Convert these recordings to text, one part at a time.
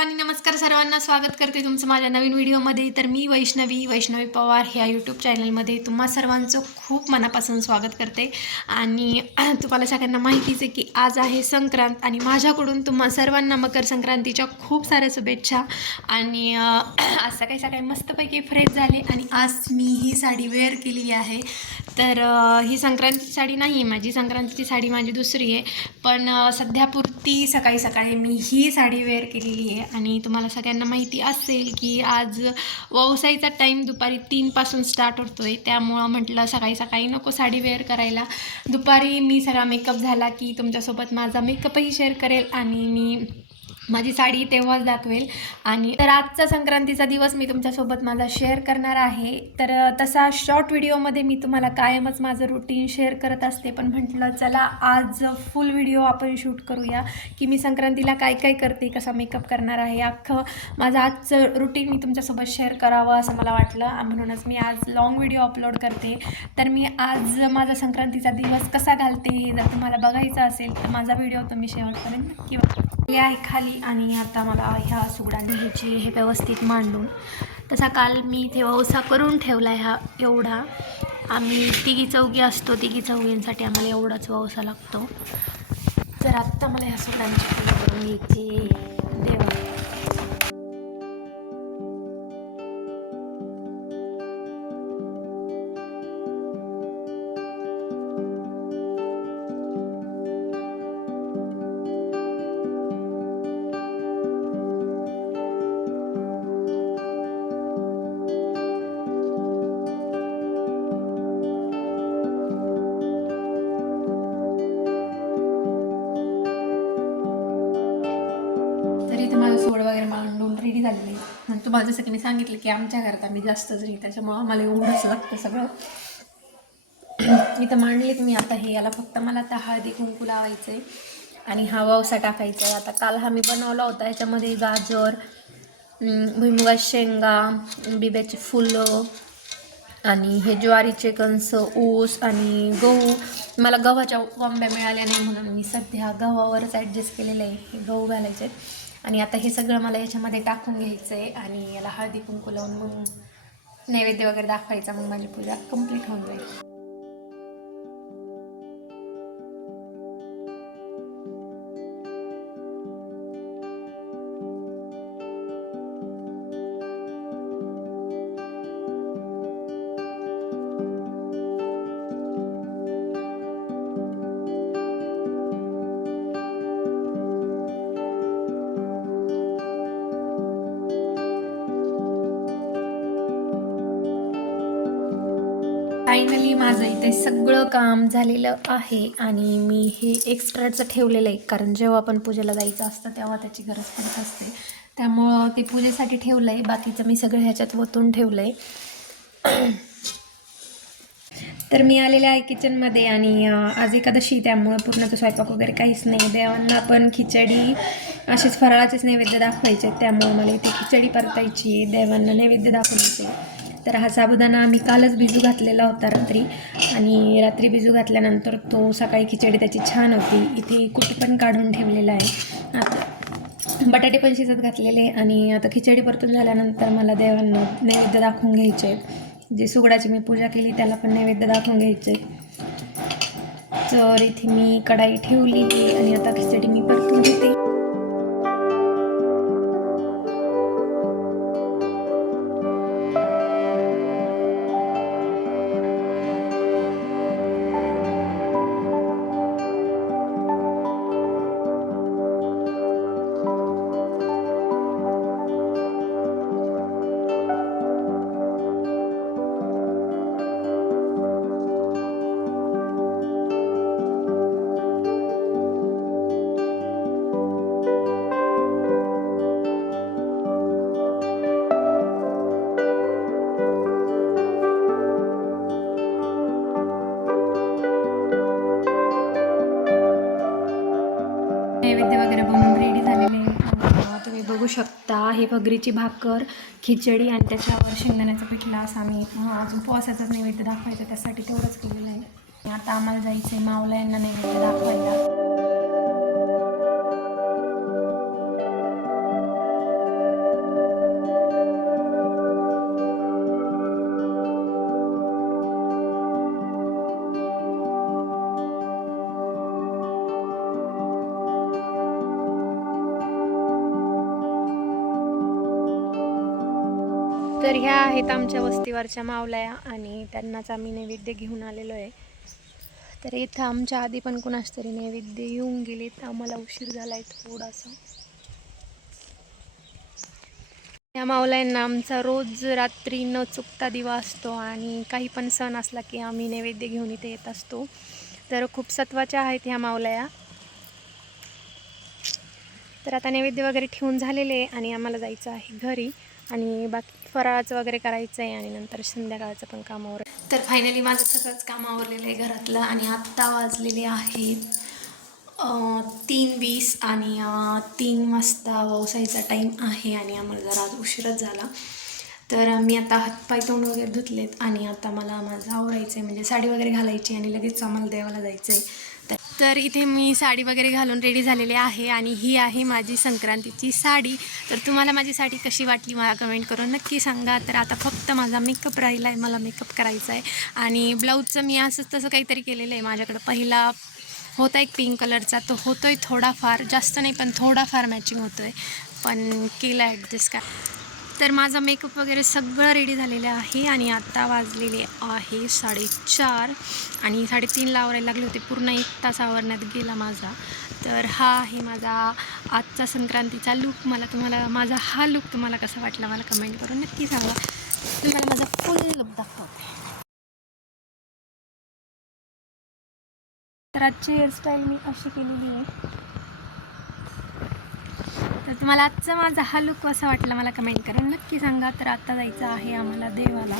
आणि नमस्कार सर्वांना. स्वागत करते तुमचं माझ्या नवीन व्हिडिओमध्ये. तर मी वैष्णवी पवार ह्या यूट्यूब चॅनलमध्ये तुम्हा सर्वांचं खूप मनापासून स्वागत करते. आणि तुम्हाला सगळ्यांना माहितीच आहे की आज आहे संक्रांत आणि माझ्याकडून तुम्हा सर्वांना मकर संक्रांतीच्या खूप साऱ्या शुभेच्छा. आणि आज सकाळी मस्तपैकी फ्रेश झाले आणि आज मी ही साडी वेअर केलेली आहे. तर ही संक्रांतीची साडी नाही आहे माझी, संक्रांतीची साडी माझी दुसरी आहे. पण सध्यापुरती सकाळी मी ही साडी वेअर केलेली आहे. आणि तुम्हाला सगळ्यांना माहिती असेल की आज ववसाईचा टाईम दुपारी 3 स्टार्ट होतो आहे. त्यामुळं म्हटलं सकाळी नको साडी वेअर करायला. दुपारी मी सगळा मेकअप झाला की तुमच्यासोबत माझा मेकअपही शेअर करेल आणि मी माझी साडी तेव्हाच दाखवेल. आणि तर आजचा संक्रांतीचा दिवस मी तुमच्यासोबत माझा शेअर करणार आहे. तर तसा शॉर्ट व्हिडिओमध्ये मी तुम्हाला कायमच माझं रुटीन शेअर करत असते, पण म्हटलं चला आज फुल व्हिडिओ आपण शूट करूया की मी संक्रांतीला काय करते, कसा मेकअप करणार आहे. अख्खं माझं आजचं रुटीन मी तुमच्यासोबत शेअर करावं असं मला वाटलं, म्हणूनच मी आज लॉंग व्हिडिओ अपलोड करते. तर मी आज माझा संक्रांतीचा दिवस कसा घालते हे जर तुम्हाला बघायचं असेल तर माझा व्हिडिओ तुम्ही शेवटपर्यंत नक्की बघा. आहे खाली आणि आता मला ह्या सुगडांनी ह्याची हे व्यवस्थित मांडून, तसा काल मी इथे वौसा करून ठेवला आहे. हा एवढा आम्ही तिघी चौघी असतो, तिघी चौघींसाठी आम्हाला एवढाच वौसा लागतो. तर आत्ता मला ह्या सुगडांची पूजा करून घ्यायची देवा. माझं सोड वगैरे मांडून रेडी झालेली. म्हणजे तुम्हाला जसं की मी सांगितलं की आमच्या घरात आम्ही जास्तच नाही, त्याच्यामुळं आम्हाला एवढंच लागतं सगळं. इथं मांडले तुम्ही. आता हे याला फक्त मला आता हळदी कुंकू लावायचं आहे आणि हा ववसा टाकायचा आहे. आता काल हा मी बनवला होता, ह्याच्यामध्ये गाजर, भुईमुगाच्या शेंगा, बिब्याची फुलं आणि हे ज्वारीचे कणस, ऊस आणि गहू. मला गव्हाच्या वांब्या मिळाल्या नाही म्हणून मी सध्या गव्हावरच ॲडजस्ट केलेलं आहे. हे गहू घालायचे आहेत. आणि आता हे सगळं मला याच्यामध्ये टाकून घ्यायचं आहे आणि याला हळदी कुंकू लावून मग नैवेद्य वगैरे दाखवायचा. मग माझी पूजा कंप्लीट होऊन जाईल. फायनली माझं इथे सगळं काम झालेलं आहे आणि मी हे एक्स्ट्राचं ठेवलेलं आहे, कारण जेव्हा आपण पूजेला जायचं असतं तेव्हा त्याची गरज पडत असते. त्यामुळं ते पूजेसाठी ठेवलं आहे. बाकीचं मी सगळं ह्याच्यात ओतून ठेवलं आहे. तर मी आलेले आहे किचनमध्ये आणि आज एकादशी, त्यामुळं पूर्णाचा स्वयंपाक वगैरे काहीच नाही. देवांना पण खिचडी असेच फराळाचेच नैवेद्य दाखवायचे, त्यामुळं मला इथे खिचडी परतायची, देवांना नैवेद्य दाखवायचे. तर हा साबुदाणा आम्ही कालच भिजू घातलेला होता रात्री, आणि रात्री भिजू घातल्यानंतर तो सकाळी खिचडी त्याची छान होती. इथे कुट पण काढून ठेवलेला आहे. आता बटाटे पण शिजत घातलेले आणि आता खिचडी परतून झाल्यानंतर मला देवांना नैवेद्य दाखवून घ्यायचे. जे सुगडाची मी पूजा केली त्याला पण नैवेद्य दाखवून घ्यायचे. तर इथे मी कढाई ठेवलेली आणि आता खिचडी मी परतून घेते. नैवेद्य वगैरे बनवून रेडी झालेले तुम्ही बघू शकता. हे भगरीची भाकर, खिचडी आणि त्याच्यावर शेंगदाण्याचा पिठला असा आम्ही अजून उपवासाचाच नैवेद्य दाखवायचा, त्यासाठी तेवढंच केलेलं आहे. आता आम्हाला जायचं आहे माऊला यांना नैवेद्य दाखवायला. तर ह्या आहेत आमच्या वस्तीवरच्या मावल्या आणि त्यांनाच आम्ही नैवेद्य घेऊन आलेलो आहे. तर इथं आमच्या आधी पण कुणाच तरी नैवेद्य येऊन गेलेत, आम्हाला उशीर झाला आहे थोडासा. या मावल्यांना आमचा रोज रात्री न चुकता दिवा असतो आणि काही पण सण असला की आम्ही नैवेद्य घेऊन इथे येत असतो. तर खूप सत्वाच्या आहेत ह्या मावल्या. तर आता नैवेद्य वगैरे ठेवून झालेले आहे आणि आम्हाला जायचं आहे घरी आणि बाकी फराळाचं वगैरे करायचं आहे आणि नंतर संध्याकाळचं पण कामावर. तर फायनली माझं सगळंच काम आवरलेलं आहे घरातलं आणि आत्ता वाजलेले आहेत 3:20 आणि 3 वाजता व्यवसायाचा टाईम आहे आणि आम्हाला जरा आज उशीरच झाला. तर मी आता हातपाय तोंड वगैरे धुतलेत आणि आता मला माझं आवरायचं आहे, म्हणजे साडी वगैरे घालायची आणि लगेच आम्हाला देवाला जायचं आहे. तर इथे मी साडी वगैरे घालून रेडी झालेली आहे आणि ही आहे माझी संक्रांतीची साडी. तर तुम्हाला माझी साडी कशी वाटली मला कमेंट करून नक्की सांगा. तर आता फक्त माझा मेकअप राहिला आहे, मला मेकअप करायचा आहे आणि ब्लाऊजचं मी असंच तसं काहीतरी केलेलं आहे. माझ्याकडं पहिला होता एक पिंक कलरचा, तो होतो आहे थोडाफार, जास्त नाही पण थोडाफार मॅचिंग होतो आहे, पण केला ॲडजस्ट का. तर माझा मेकअप वगैरे सगळं रेडी झालेलं आहे आणि आत्ता वाजलेले आहे 4:30 आणि 3:30ला आवरायला लागले होते. पूर्ण 1 तास आवरण्यात गेला माझा. तर हा आहे माझा आजचा संक्रांतीचा लूक. तुम्हाला माझा हा लूक तुम्हाला कसा वाटला मला कमेंट करून नक्की सांगा. तुम्हाला माझा फुल लूक दाखवते. तर आजची हेअरस्टाईल मी अशी केलेली आहे. तर तुम्हाला आजचा माझा हा लूक कसा वाटला मला कमेंट करून नक्की सांगा. तर आता जायचं आहे आम्हाला देवाला.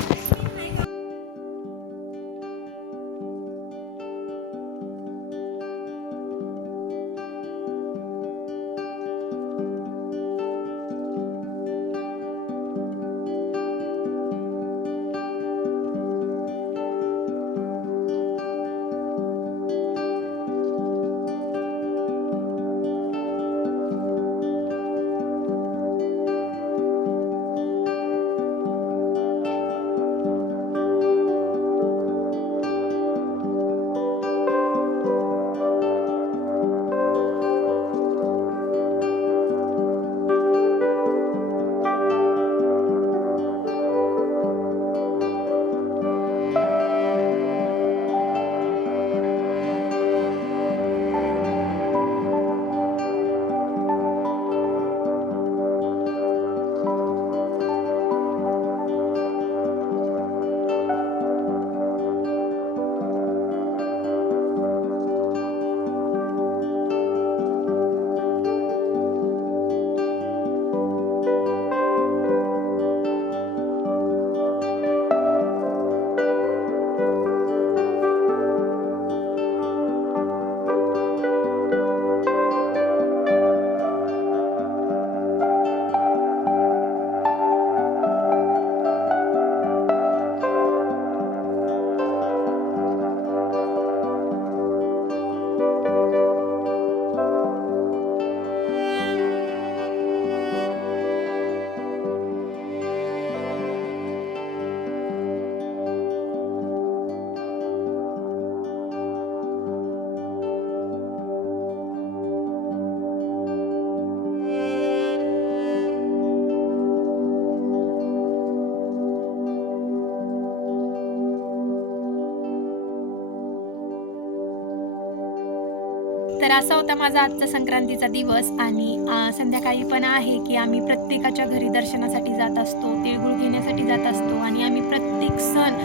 तर असा होता माझा आजचा संक्रांतीचा दिवस आणि संध्याकाळी पण आहे की आम्ही प्रत्येकाच्या घरी दर्शनासाठी जात असतो, तिळगुळ घेण्यासाठी जात असतो आणि आम्ही प्रत्येक सण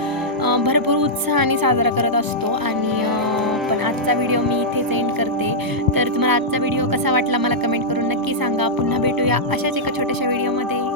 भरपूर उत्साहाने साजरा करत असतो. आणि पण आजचा व्हिडिओ मी इथेच एंड करते. तर तुम्हाला आजचा व्हिडिओ कसा वाटला मला कमेंट करून नक्की सांगा. पुन्हा भेटूया अशाच एका छोट्याशा व्हिडिओमध्ये.